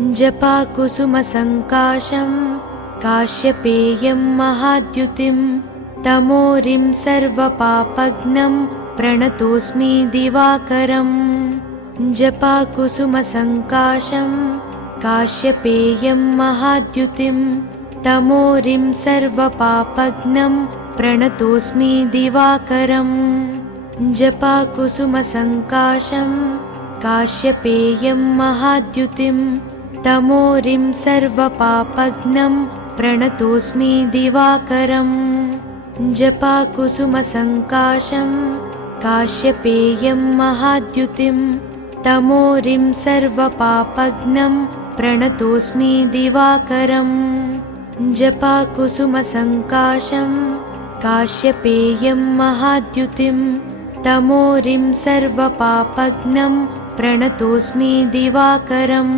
जपाकुसुमसङ्काशं काश्यपेयं महाद्युतिं तमोरिं सर्वपापघ्नं प्रणतोऽस्मि दिवाकरम् जपाकुसुमसङ्काशं काश्यपेयं महाद्युतिं तमोरिं सर्वपापघ्नं प्रणतोऽस्मि दिवाकरम् जपाकुसुमसङ्काशं काश्यपेयं महाद्युतिं तमोरिं सर्वपापघ्नं प्रणतोऽस्मि दिवाकरम् जपाकुसुमसङ्काशं काश्यपेयं महाद्युतिं तमोरिं सर्वपापघ्नं प्रणतोऽस्मि दिवाकरम् जपाकुसुमसङ्काशं काश्यपेयं महाद्युतिं तमोरिं सर्वपापघ्नं प्रणतोऽस्मि दिवाकरम्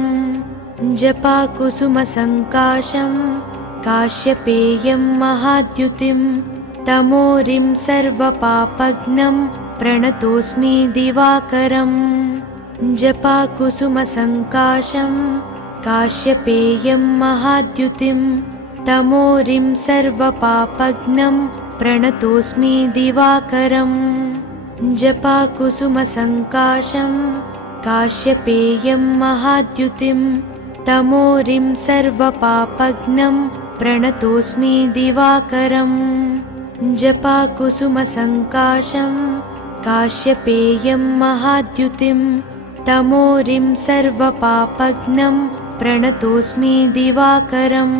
जपाकुसुमसङ्काशं काश्यपेयं महाद्युतिं तमोरिं सर्वपापघ्नं प्रणतोऽस्मि दिवाकरम् जपाकुसुमसङ्काशं काश्यपेयं महाद्युतिं तमोरिं सर्वपापघ्नं प्रणतोऽस्मि दिवाकरम् जपाकुसुमसङ्काशं काश्यपेयं महाद्युतिं तमोरिं सर्वपापघ्नं प्रणतोऽस्मि दिवाकरम् जपाकुसुमसङ्काशं काश्यपेयं महाद्युतिं तमोरिं सर्वपापघ्नं प्रणतोऽस्मि दिवाकरम्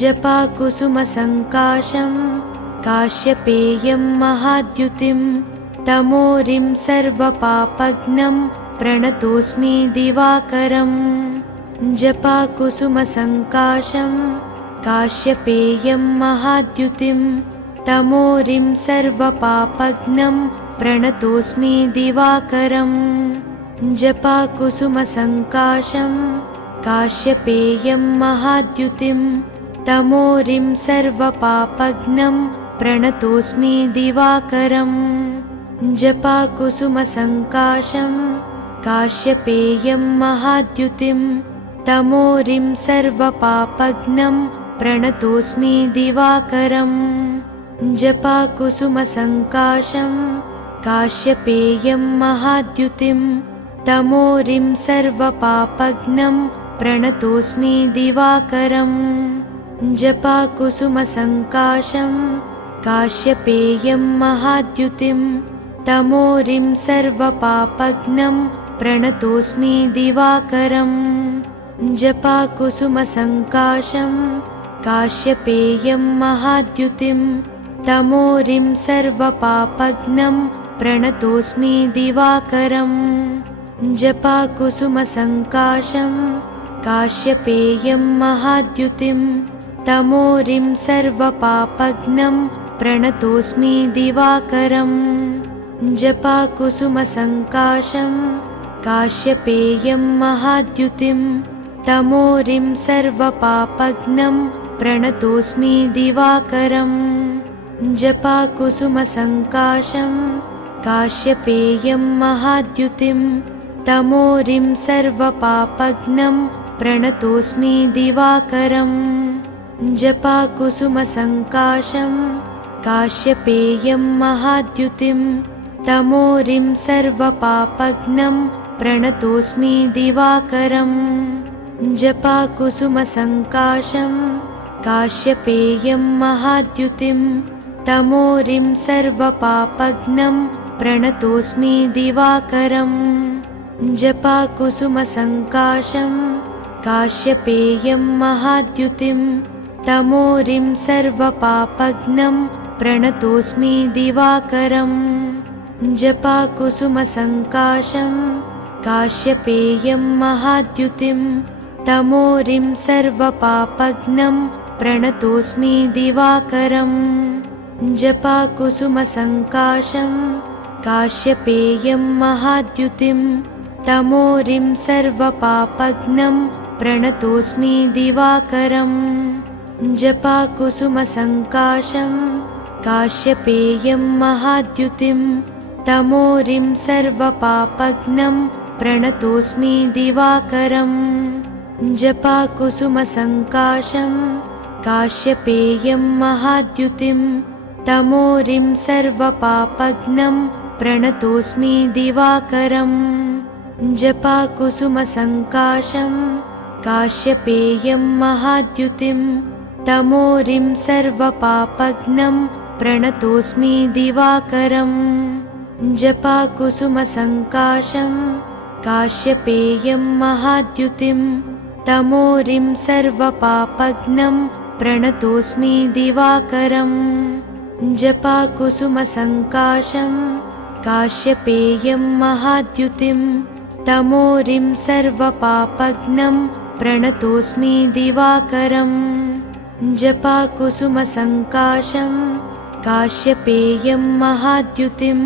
जपाकुसुमसङ्काशं काश्यपेयं महाद्युतिं तमोरिं सर्वपापघ्नं प्रणतोऽस्मि दिवाकरम् जपाकुसुमसङ्काशं काश्यपेयं महाद्युतिं तमोरिं सर्वपापघ्नं प्रणतोऽस्मि दिवाकरम् जपाकुसुमसङ्काशं काश्यपेयं महाद्युतिं तमोरिं सर्वपापघ्नं प्रणतोऽस्मि दिवाकरम् जपाकुसुमसङ्काशं काश्यपेयं महाद्युतिं तमोरिं सर्वपापघ्नं प्रणतोऽस्मि दिवाकरम् जपाकुसुमसङ्काशं काश्यपेयं महाद्युतिं तमोरिं सर्वपापघ्नं प्रणतोऽस्मि दिवाकरम् जपाकुसुमसङ्काशं काश्यपेयं महाद्युतिं तमोरिं सर्वपापघ्नं प्रणतोऽस्मि दिवाकरम् जपाकुसुमसङ्काशं काश्यपेयं महाद्युतिं तमोरिं सर्वपापघ्नं प्रणतोऽस्मि दिवाकरम् जपाकुसुमसङ्काशं काश्यपेयं महाद्युतिं तमोरिं सर्वपापघ्नं प्रणतोऽस्मि दिवाकरम् जपाकुसुमसङ्काशं काश्यपेयं महाद्युतिं तमोरिं सर्वपापघ्नं प्रणतोऽस्मि दिवाकरम् जपाकुसुमसङ्काशं काश्यपेयं महाद्युतिं तमोरिं सर्वपापघ्नं प्रणतोऽस्मि दिवाकरम् जपाकुसुमसङ्काशं काश्यपेयं महाद्युतिं तमोरिं सर्वपापघ्नं प्रणतोऽस्मि दिवाकरम् जपाकुसुमसङ्काशं काश्यपेयं महाद्युतिं तमोरिं सर्वपापघ्नं प्रणतोऽस्मि दिवाकरम् जपाकुसुमसङ्काशं काश्यपेयं महाद्युतिं तमोरिं सर्वपापघ्नं प्रणतोऽस्मि दिवाकरम् जपाकुसुमसङ्काशं काश्यपेयं महाद्युतिं तमोरिं सर्वपापघ्नं प्रणतोऽस्मि दिवाकरम् जपाकुसुमसङ्काशं काश्यपेयं महाद्युतिं तमोरिं सर्वपापघ्नं प्रणतोऽस्मि दिवाकरम् जपाकुसुमसङ्काशं काश्यपेयं महाद्युतिं तमोरिं सर्वपापघ्नं प्रणतोऽस्मि दिवाकरम् जपाकुसुमसङ्काशं काश्यपेयं महाद्युतिं तमोरिं सर्वपापघ्नं प्रणतोऽस्मि दिवाकरम् जपाकुसुमसङ्काशं काश्यपेयं महाद्युतिं तमोरिं सर्वपापघ्नं प्रणतोऽस्मि दिवाकरम् जपाकुसुमसङ्काशं काश्यपेयं महाद्युतिं तमोरिं सर्वपापघ्नं प्रणतोऽस्मि दिवाकरम् जपाकुसुमसङ्काशं काश्यपेयं महाद्युतिं तमोरिं सर्वपापघ्नं प्रणतोऽस्मि दिवाकरम् जपाकुसुमसङ्काशं काश्यपेयं महाद्युतिं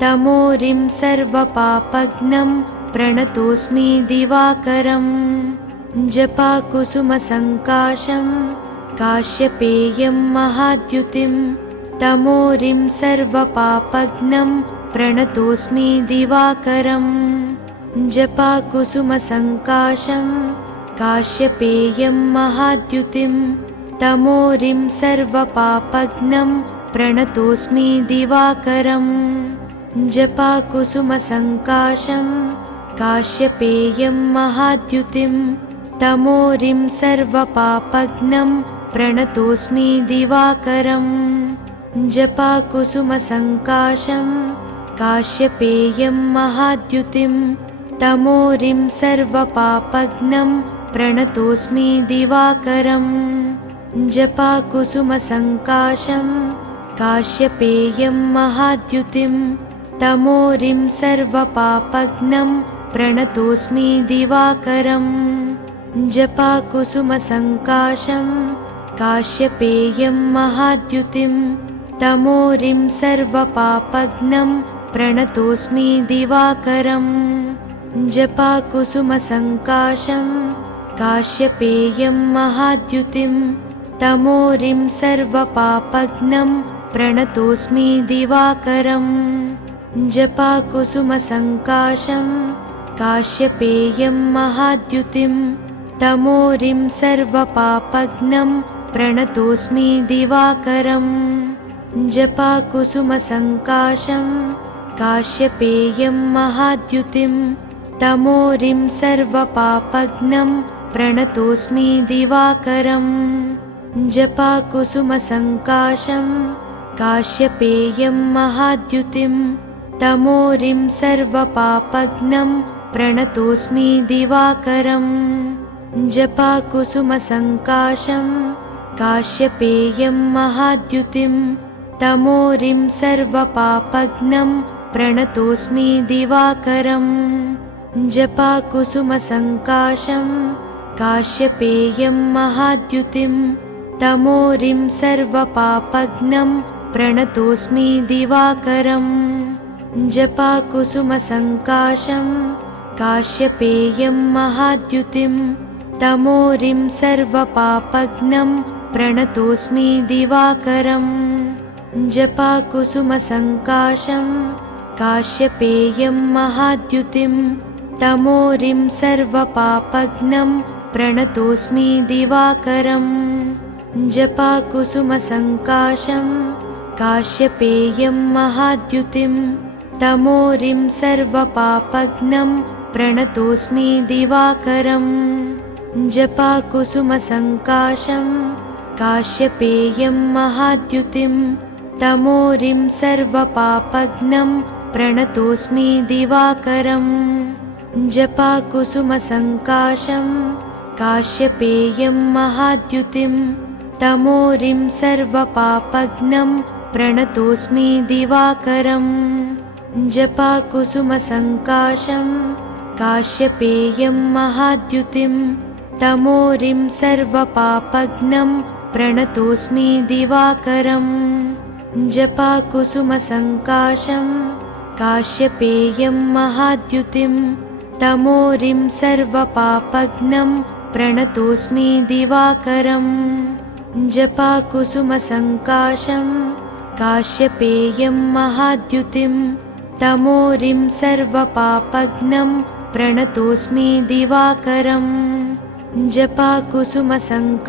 तमोरिं सर्वपापघ्नं प्रणतोऽस्मि दिवाकरम् जपाकुसुमसङ्काशं काश्यपेयं महाद्युतिं तमोरिं सर्वपापघ्नं प्रणतोऽस्मि दिवाकरम् जपाकुसुमसङ्काशं काश्यपेयं महाद्युतिं तमोरिं सर्वपापघ्नं प्रणतोऽस्मि दिवाकरम् जपाकुसुमसङ्काशं काश्यपेयं महाद्युतिं तमोरिं सर्वपापघ्नं प्रणतोऽस्मि दिवाकरम् जपाकुसुमसङ्काशं काश्यपेयं महाद्युतिं तमोरिं सर्वपापघ्नं प्रणतोऽस्मि दिवाकरम् जपाकुसुमसङ्काशं काश्यपेयं महाद्युतिं तमोरिं सर्वपापघ्नं प्रणतोऽस्मि दिवाकरम् जपाकुसुमसङ्काशं काश्यपेयं महाद्युतिं तमोरिं सर्वपापघ्नं प्रणतोऽस्मि दिवाकरम् जपाकुसुमसङ्काशं काश्यपेयं महाद्युतिं तमोरिं सर्वपापघ्नं प्रणतोऽस्मि दिवाकरम् जपाकुसुमसङ्काशं काश्यपेयं महाद्युतिं तमोरिं सर्वपापघ्नं प्रणतोऽस्मि दिवाकरम् जपाकुसुमसङ्काशं काश्यपेयं महाद्युतिं तमोरिं सर्वपापघ्नं प्रणतोऽस्मि दिवाकरम् जपाकुसुमसङ्काशं काश्यपेयं महाद्युतिं तमोरिं सर्वपापघ्नं प्रणतोऽस्मि दिवाकरम् जपाकुसुमसङ्काशं काश्यपेयं महाद्युतिं तमोरिं सर्वपापघ्नं प्रणतोऽस्मि दिवाकरम् जपाकुसुमसङ्काशं काश्यपेयं महाद्युतिं तमोरिं सर्वपापघ्नं प्रणतोऽस्मि दिवाकरम् जपाकुसुमसङ्काशं काश्यपेयं महाद्युतिं तमोरिं सर्वपापघ्नं प्रणतोऽस्मि दिवाकरम् जपाकुसुमसङ्काशं काश्यपेयं महाद्युतिं तमोरिं सर्वपापघ्नं प्रणतोऽस्मि दिवाकरम् जपाकुसुमसङ्काशं काश्यपेयं महाद्युतिं तमोरिं सर्वपापघ्नं प्रणतोऽस्मि दिवाकरम् जपाकुसुमसङ्काशं काश्यपेयं महाद्युतिं तमोरिं सर्वपापघ्नं प्रणतोऽस्मि दिवाकरम् जपाकुसुमसङ्काशं काश्यपेयं महाद्युतिं तमोरिं सर्वपापघ्नं प्रणतोऽस्मि दिवाकरम् जपाकुसुमसङ्काशं काश्यपेयं महाद्युतिं तमोरिं सर्वपापघ्नं प्रणतोऽस्मि दिवाकरम् जपाकुसुमसङ्काशं काश्यपेयं महाद्युतिं तमोरिं सर्वपापघ्नं प्रणतोऽस्मि दिवाकरम् जपाकुसुमसङ्काशं काश्यपेयं महाद्युतिं तमोरिं सर्वपापघ्नं प्रणतोऽस्मि दिवाकरम् जपाकुसुमसङ्काशं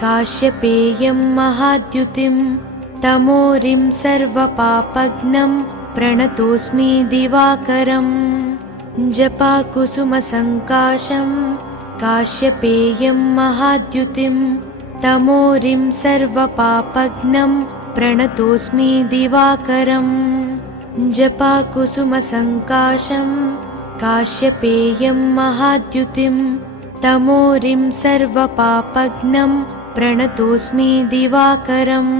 काश्यपेयं महाद्युतिं तमोरिं सर्वपापघ्नं प्रणतोऽस्मि दिवाकरम् जपाकुसुमसङ्काशं काश्यपेयं महाद्युतिं तमोरिं सर्वपापघ्नं प्रणतोऽस्मि दिवाकरम् जपाकुसुमसङ्काशं काश्यपेयं महाद्युतिं तमोरिं सर्वपापघ्नं प्रणतोऽस्मि दिवाकरम्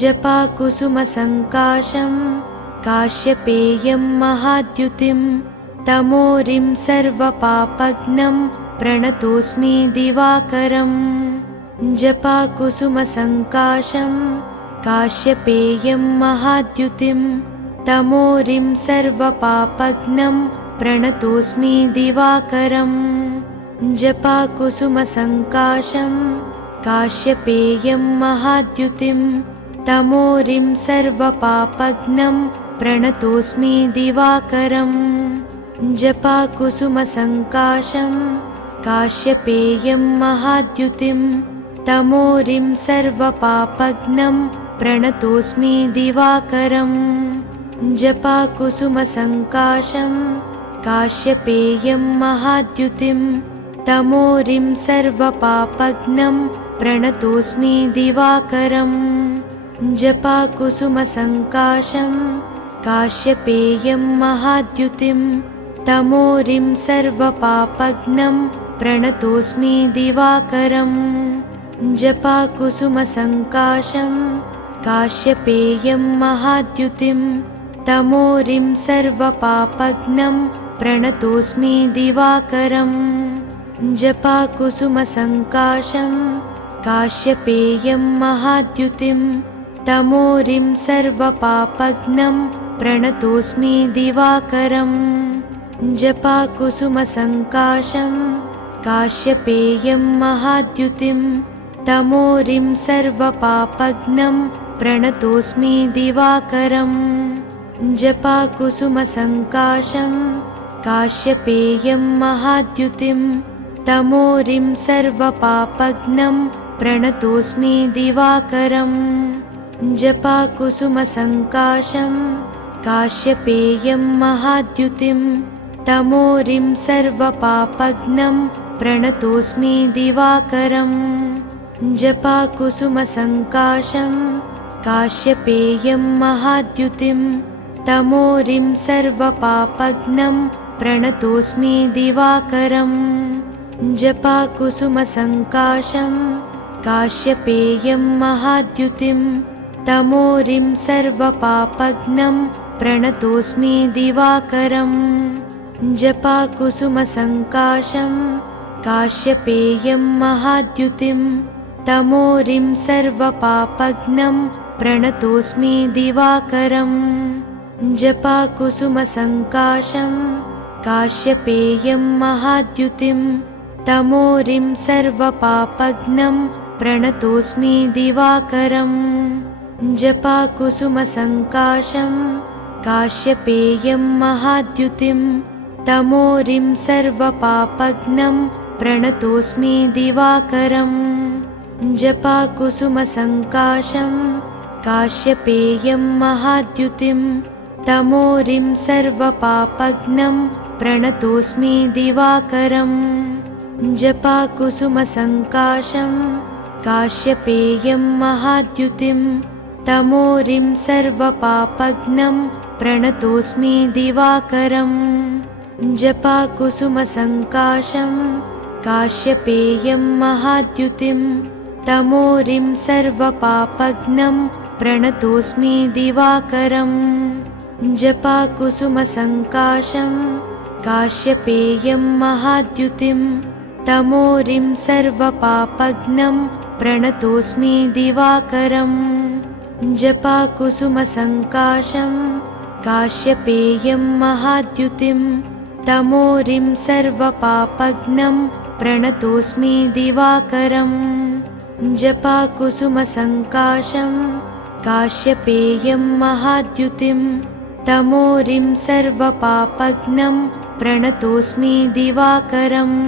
जपाकुसुमसङ्काशं काश्यपेयं महाद्युतिं तमोरिं सर्वपापघ्नं प्रणतोऽस्मि दिवाकरम् जपाकुसुमसङ्काशं काश्यपेयं महाद्युतिं तमोरिं सर्वपापघ्नं प्रणतोऽस्मि दिवाकरम् जपाकुसुमसङ्काशं काश्यपेयं महाद्युतिं तमोरिं सर्वपापघ्नं प्रणतोऽस्मि दिवाकरम् जपाकुसुमसङ्काशं काश्यपेयं महाद्युतिं तमोरिं सर्वपापघ्नं प्रणतोऽस्मि दिवाकरम् जपाकुसुमसङ्काशं काश्यपेयं महाद्युतिं तमोरिं सर्वपापघ्नं प्रणतोऽस्मि दिवाकरम् जपाकुसुमसङ्काशं काश्यपेयं महाद्युतिं तमोरिं सर्वपापघ्नं प्रणतोऽस्मि दिवाकरम् जपाकुसुमसङ्काशं काश्यपेयं महाद्युतिं तमोरिं सर्वपापघ्नं प्रणतोऽस्मि दिवाकरम् जपाकुसुमसङ्काशं काश्यपेयं महाद्युतिं तमोरिं सर्वपापघ्नं प्रणतोऽस्मि दिवाकरम् जपाकुसुमसङ्काशं काश्यपेयं महाद्युतिं तमोरिं सर्वपापघ्नं प्रणतोऽस्मि दिवाकरम् जपाकुसुमसङ्काशं काश्यपेयं महाद्युतिं तमोरिं सर्वपापघ्नं प्रणतोऽस्मि दिवाकरम् जपाकुसुमसङ्काशं काश्यपेयं महाद्युतिं तमोरिं सर्वपापघ्नं प्रणतोऽस्मि दिवाकरम् जपाकुसुमसङ्काशं काश्यपेयं महाद्युतिं तमोरिं सर्वपापघ्नं प्रणतोऽस्मि दिवाकरम् जपाकुसुमसङ्काशं काश्यपेयं महाद्युतिं तमोरिं सर्वपापघ्नं प्रणतोऽस्मि दिवाकरम् जपाकुसुमसङ्काशं काश्यपेयं महाद्युतिं तमोरिं सर्वपापघ्नं प्रणतोऽस्मि दिवाकरम् जपाकुसुमसङ्काशं काश्यपेयं महाद्युतिं तमोरिं सर्वपापघ्नं प्रणतोऽस्मि दिवाकरम् जपाकुसुमसङ्काशं काश्यपेयं महाद्युतिं तमोरिं सर्वपापघ्नं प्रणतोऽस्मि दिवाकरम् जपाकुसुमसङ्काशं काश्यपेयं महाद्युतिं तमोरिं सर्वपापघ्नं प्रणतोऽस्मि दिवाकरम् जपाकुसुमसङ्काशं काश्यपेयं महाद्युतिं तमोरिं सर्वपापघ्नं प्रणतोऽस्मि दिवाकरम् जपाकुसुमसङ्काशं काश्यपेयं महाद्युतिं तमोरिं सर्वपापघ्नं प्रणतोऽस्मि दिवाकरम् जपाकुसुमसङ्काशं काश्यपेयं महाद्युतिं तमोरिं सर्वपापघ्नं प्रणतोऽस्मि दिवाकरम् जपाकुसुमसङ्काशं काश्यपेयं महाद्युतिं तमोरिं सर्वपापघ्नं प्रणतोऽस्मि दिवाकरम् जपाकुसुमसङ्काशं काश्यपेयं महाद्युतिं तमोरिं सर्वपापघ्नं प्रणतोऽस्मि दिवाकरम्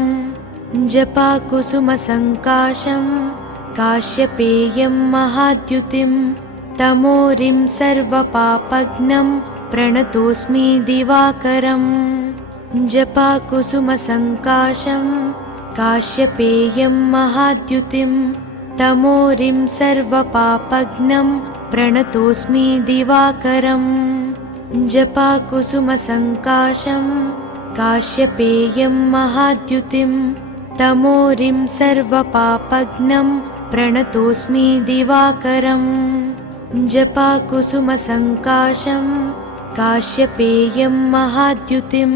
जपाकुसुमसङ्काशं काश्यपेयं महाद्युतिं तमोरिं सर्वपापघ्नं प्रणतोऽस्मि दिवाकरम् जपाकुसुमसङ्काशं काश्यपेयं महाद्युतिं तमोरिं सर्वपापघ्नं प्रणतोऽस्मि दिवाकरम् जपाकुसुमसङ्काशं काश्यपेयं महाद्युतिं तमोरिं सर्वपापघ्नं प्रणतोऽस्मि दिवाकरम् जपाकुसुमसङ्काशं काश्यपेयं महाद्युतिं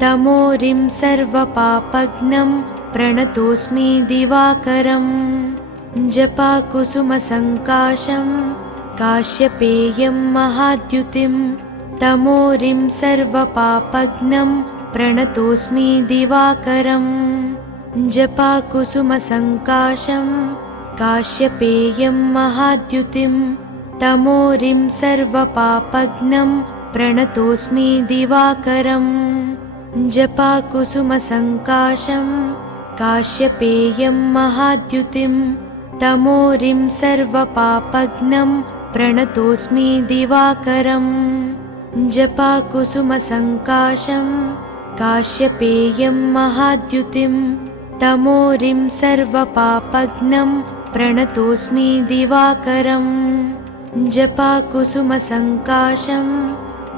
तमोरिं सर्वपापघ्नं प्रणतोऽस्मि दिवाकरम् जपाकुसुमसङ्काशं काश्यपेयं महाद्युतिं तमोरिं सर्वपापघ्नं प्रणतोऽस्मि दिवाकरम् जपाकुसुमसङ्काशं काश्यपेयं महाद्युतिं तमोरिं सर्वपापघ्नं प्रणतोऽस्मि दिवाकरम् जपाकुसुमसङ्काशं काश्यपेयं महाद्युतिं तमोरिं सर्वपापघ्नं प्रणतोऽस्मि दिवाकरम् जपाकुसुमसङ्काशं काश्यपेयं महाद्युतिं तमोरिं सर्वपापघ्नं प्रणतोऽस्मि दिवाकरम् जपाकुसुमसङ्काशं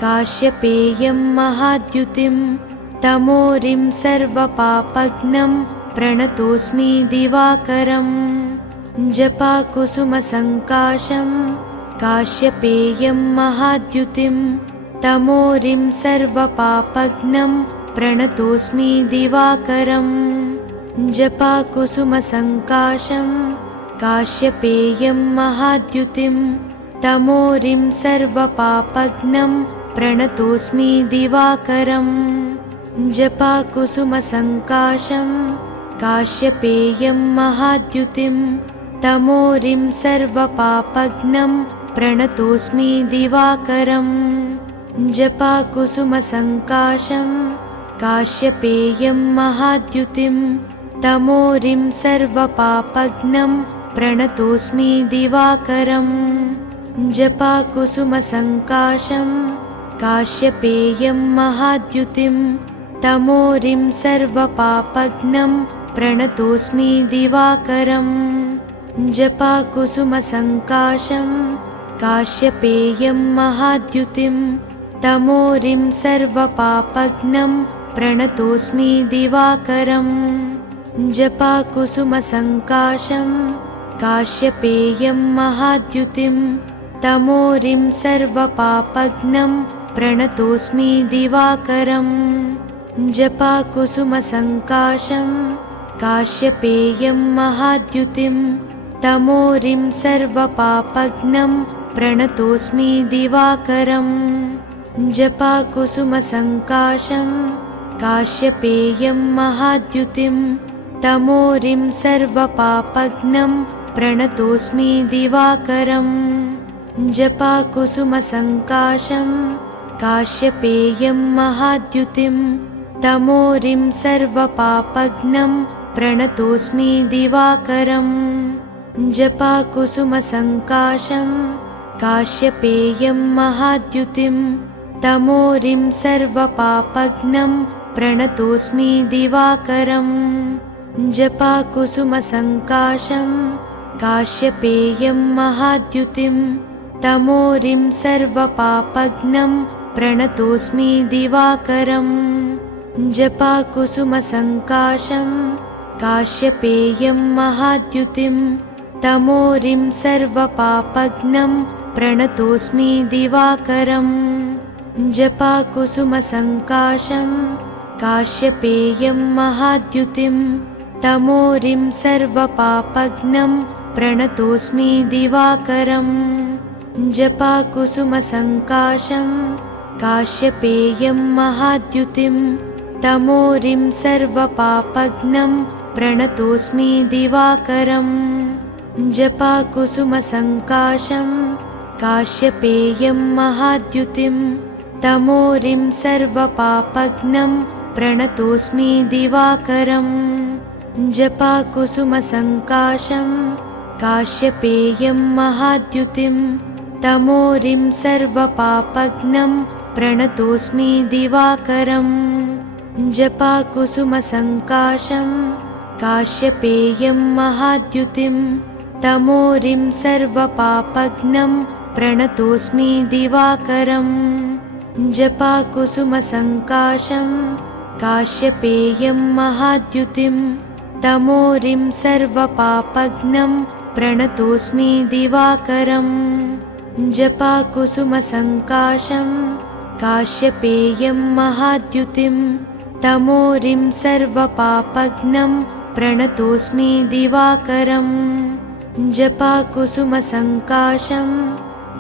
काश्यपेयं महाद्युतिं तमोरिं सर्वपापघ्नं प्रणतोऽस्मि दिवाकरम् जपाकुसुमसङ्काशं काश्यपेयं महाद्युतिं तमोरिं सर्वपापघ्नं प्रणतोऽस्मि दिवाकरम् जपाकुसुमसङ्काशं काश्यपेयं महाद्युतिं तमोरिं सर्वपापघ्नं प्रणतोऽस्मि दिवाकरम् जपाकुसुमसङ्काशं काश्यपेयं महाद्युतिं तमोरिं सर्वपापघ्नं प्रणतोऽस्मि दिवाकरम् जपाकुसुमसङ्काशं काश्यपेयं महाद्युतिं तमोरिं सर्वपापघ्नं प्रणतोऽस्मि दिवाकरम् जपाकुसुमसङ्काशं काश्यपेयं महाद्युतिं तमोरिं सर्वपापघ्नं प्रणतोऽस्मि दिवाकरम् जपाकुसुमसङ्काशं काश्यपेयं महाद्युतिं तमोरिं सर्वपापघ्नं प्रणतोऽस्मि दिवाकरम् जपाकुसुमसङ्काशं काश्यपेयं महाद्युतिं तमोरिं सर्वपापघ्नं प्रणतोऽस्मि दिवाकरम् जपाकुसुमसङ्काशं काश्यपेयं महाद्युतिं तमोरिं सर्वपापघ्नं प्रणतोऽस्मि दिवाकरम् जपाकुसुमसङ्काशं काश्यपेयं महाद्युतिं तमोरिं सर्वपापघ्नं प्रणतोऽस्मि दिवाकरम् जपाकुसुमसङ्काशं काश्यपेयं महाद्युतिं तमोरिं सर्वपापघ्नं प्रणतोऽस्मि दिवाकरम् जपाकुसुमसङ्काशं काश्यपेयं महाद्युतिं तमोरिं सर्वपापघ्नं प्रणतोऽस्मि दिवाकरम् जपाकुसुमसङ्काशं काश्यपेयं महाद्युतिं तमोरिं सर्वपापघ्नं प्रणतोऽस्मि दिवाकरम् जपाकुसुमसङ्काशं काश्यपेयं महाद्युतिं तमोरिं सर्वपापघ्नं प्रणतोऽस्मि दिवाकरम् जपाकुसुमसङ्काशं काश्यपेयं महाद्युतिं तमोरिं सर्वपापघ्नं प्रणतोऽस्मि दिवाकरम् जपाकुसुमसङ्काशं काश्यपेयं महाद्युतिं तमोरिं सर्वपापघ्नं प्रणतोऽस्मि दिवाकरम् जपाकुसुमसङ्काशं काश्यपेयं महाद्युतिं तमोरिं सर्वपापघ्नं प्रणतोऽस्मि दिवाकरम् जपाकुसुमसङ्काशं काश्यपेयं महाद्युतिं तमोरिं सर्वपापघ्नं प्रणतोऽस्मि दिवाकरम् जपाकुसुमसङ्काशं काश्यपेयं महाद्युतिं तमोरिं सर्वपापघ्नं प्रणतोऽस्मि दिवाकरम् जपाकुसुमसङ्काशं काश्यपेयं महाद्युतिं तमोरिं सर्वपापघ्नं प्रणतोऽस्मि दिवाकरम् जपाकुसुमसङ्काशं काश्यपेयं महाद्युतिं तमोरिं सर्वपापघ्नं प्रणतोऽस्मि दिवाकरम् जपाकुसुमसङ्काशं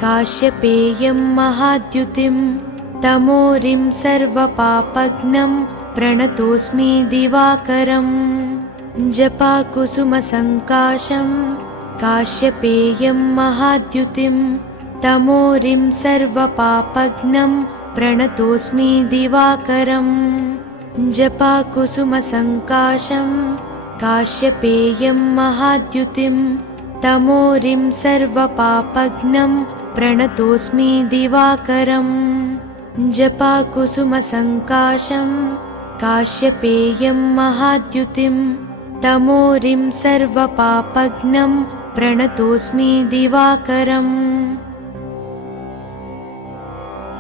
काश्यपेयं महाद्युतिं तमोरिं सर्वपापघ्नं प्रणतोऽस्मि दिवाकरम् जपाकुसुमसङ्काशं काश्यपेयं महाद्युतिं तमोरिं सर्वपापघ्नं प्रणतोऽस्मि दिवाकरम् जपाकुसुमसङ्काशं काश्यपेयं महाद्युतिं तमोरिं सर्वपापघ्नं प्रणतोऽस्मि दिवाकरम् जपाकुसुमसङ्काशं काश्यपेयं महाद्युतिं तमोरिं सर्वपापघ्नं प्रणतोऽस्मि दिवाकरम्